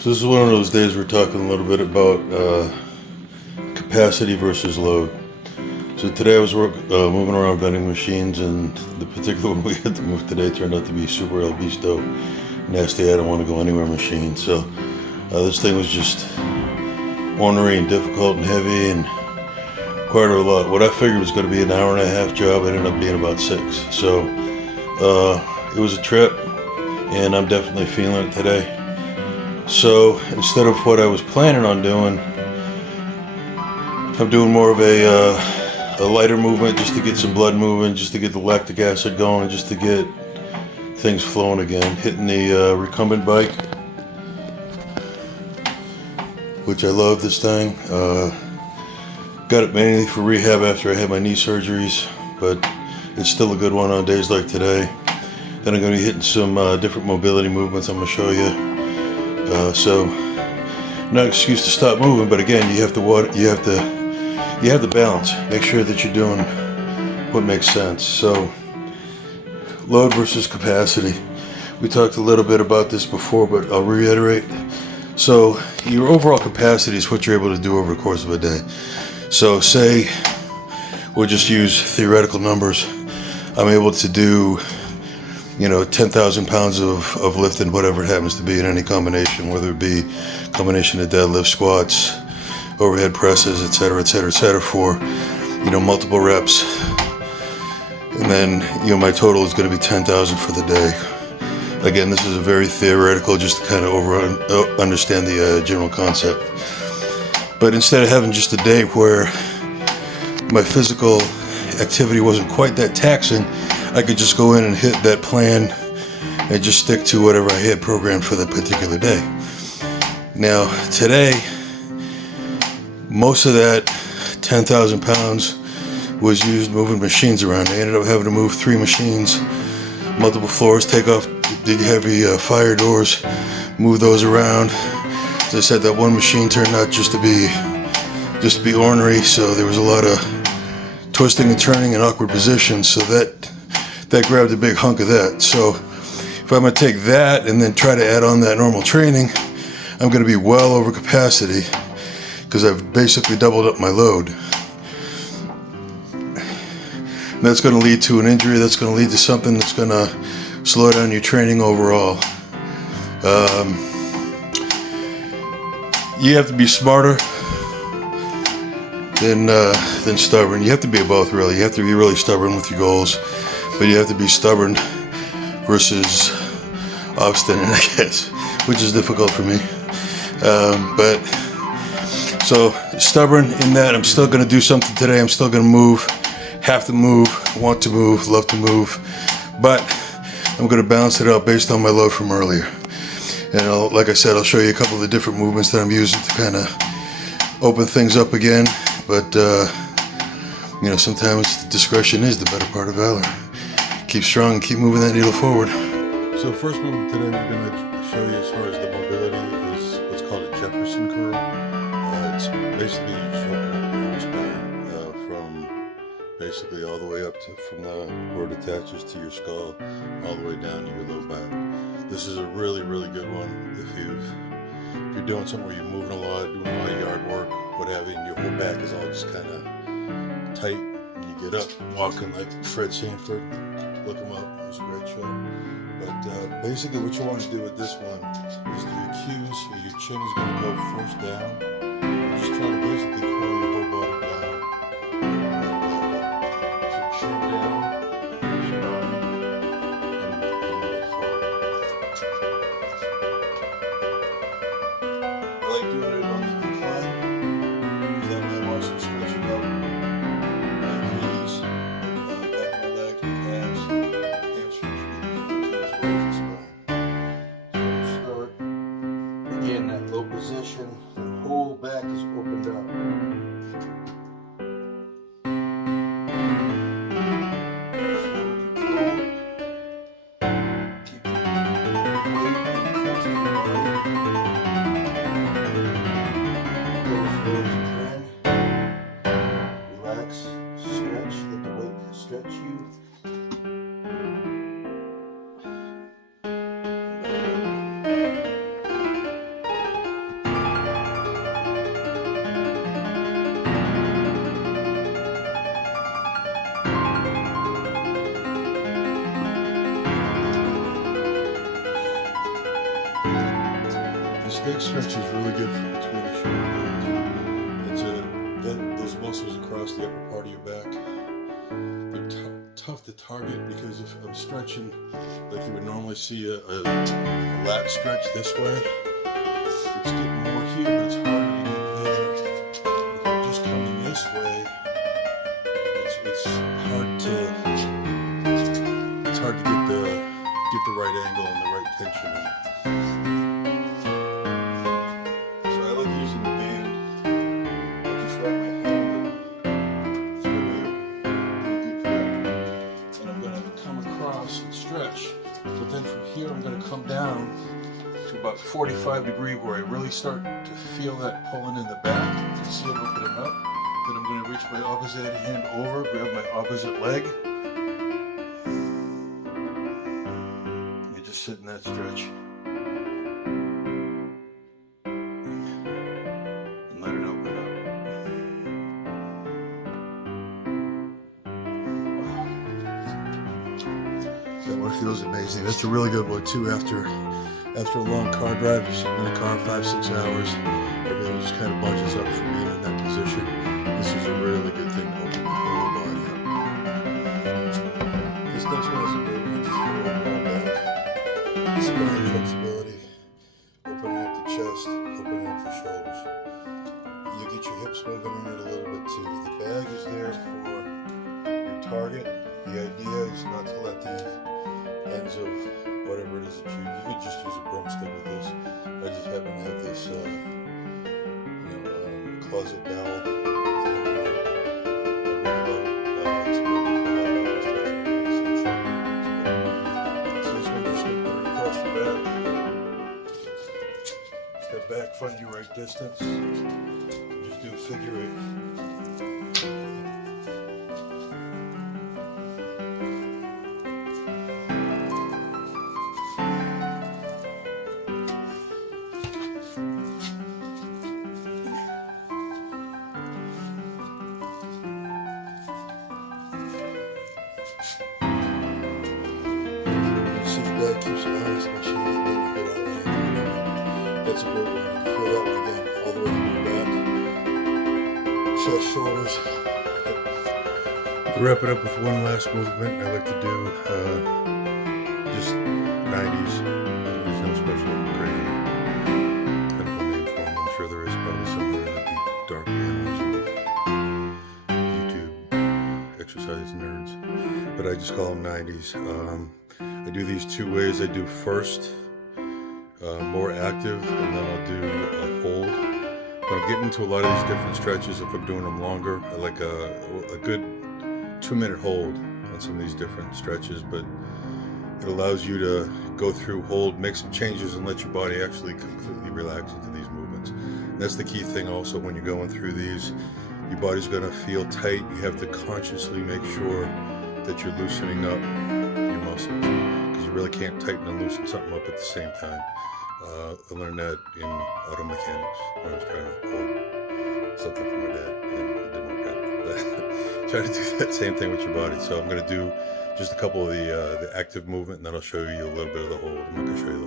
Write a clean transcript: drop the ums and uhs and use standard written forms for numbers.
So this is one of those days we're talking a little bit about capacity versus load. So today I was moving around vending machines, and the particular one we had to move today turned out to be Super El Bisto nasty. I don't want to go anywhere machine. So this thing was just ornery and difficult and heavy and quite a lot. What I figured was going to be an hour and a half job ended up being about 6. So it was a trip, and I'm definitely feeling it today. So instead of what I was planning on doing, I'm doing more of a lighter movement just to get some blood moving, just to get the lactic acid going, just to get things flowing again. Hitting the recumbent bike, which I love this thing. Got it mainly for rehab after I had my knee surgeries, but it's still a good one on days like today. Then I'm going to be hitting some different mobility movements I'm going to show you. So, not an excuse to stop moving, but again, you have to balance. Make sure that you're doing what makes sense. So, load versus capacity. We talked a little bit about this before, but I'll reiterate. So, your overall capacity is what you're able to do over the course of a day. So, say we'll just use theoretical numbers. I'm able to do 10,000 pounds of lifting, whatever it happens to be in any combination, whether it be combination of deadlift, squats, overhead presses, etc., for, multiple reps. And then, my total is going to be 10,000 for the day. Again, this is a very theoretical, just to kind of understand the general concept. But instead of having just a day where my physical activity wasn't quite that taxing, I could just go in and hit that plan and just stick to whatever I had programmed for that particular day. Now, today, most of that 10,000 pounds was used moving machines around. I ended up having to move 3 machines, multiple floors, take off big heavy fire doors, move those around. As I said, that one machine turned out just to be ornery, so there was a lot of twisting and turning in awkward positions, so that grabbed a big hunk of that. So if I'm going to take that and then try to add on that normal training, I'm going to be well over capacity because I've basically doubled up my load. And that's going to lead to an injury. That's going to lead to something that's going to slow down your training overall. You have to be smarter than stubborn. You have to be both, really. You have to be really stubborn with your goals, but you have to be stubborn versus obstinate, I guess, which is difficult for me. But so stubborn in that I'm still going to do something today. I'm still going to move, have to move, want to move, love to move, but I'm going to balance it out based on my load from earlier. And like I said, I'll show you a couple of the different movements that I'm using to kind of open things up again. But sometimes discretion is the better part of valor. Keep strong and keep moving that needle forward. So first movement today we're going to show you as far as the mobility is what's called a Jefferson curl. It's basically your spine from basically all the way up to from where it attaches to your skull all the way down to your low back. This is a really, really good one if you're doing something where you're moving a lot, doing a lot of yard work, what have you, and your whole back is all just kind of tight. You get up, walking like Fred Sanford. Look him up. It was a great show. But basically what you want to do with this one is your cues, your chin is going to go first down. You're just trying to basically curl your whole body down. So chin down, spine, and move forward. I like doing it on the incline. That way I want some stretching out. Again, that low position, the whole pec stretch is really good for between the shoulder blades. Those muscles across the upper part of your back. They're tough to target because if I'm stretching like you would normally see a lat stretch this way, it's getting more here, but it's harder to get there. If I'm just coming this way, it's hard to get the right angle and the right tension in. So I like using the band. I just wrap my hand in. It's really good grip. And I'm going to come across and stretch. But then from here I'm going to come down to about 45 degree where I really start to feel that pulling in the back. You can see it opening up. Then I'm going to reach my opposite hand over, grab my opposite leg. You just sit in that stretch. And let it open up. That one feels amazing. That's a really good one too after a long car drive. You're sitting in the car 5-6 hours. Everything just kind of bunches up from being in that position. This is a really good thing to open the whole body up. This next one is a great one just for overall back. Spine flexibility, opening up the chest, opening up the shoulders. You get your hips moving in it a little bit too. The bag is there for your target. The idea is not to let the ends of whatever it is that you could just use a broomstick with this. I just happen to have this closet dowel. Step back, find your right distance. Just do a figure 8. That keeps you honest, make sure you get a good outline. That's a great one. You can feel that one again, all the way from your back, chest, shoulders. I'll wrap it up with one last movement. I like to do just 90s. There's no special crazy kind of a name for them. I'm sure there is probably somewhere in the deep dark corners of YouTube exercise nerds, but I just call them 90s. I do these 2 ways. I do first more active, and then I'll do a hold. But I'm getting into a lot of these different stretches. If I'm doing them longer, I like a good 2-minute hold on some of these different stretches, but it allows you to go through, hold, make some changes, and let your body actually completely relax into these movements. And that's the key thing also when you're going through these. Your body's going to feel tight. You have to consciously make sure that you're loosening up your muscles, because you really can't tighten and loosen something up at the same time. I learned that in auto mechanics when I was trying to hold something for my dad, and it didn't work out. But try to do that same thing with your body. So I'm going to do just a couple of the active movement, and then I'll show you a little bit of the hold. I'm not going to show you the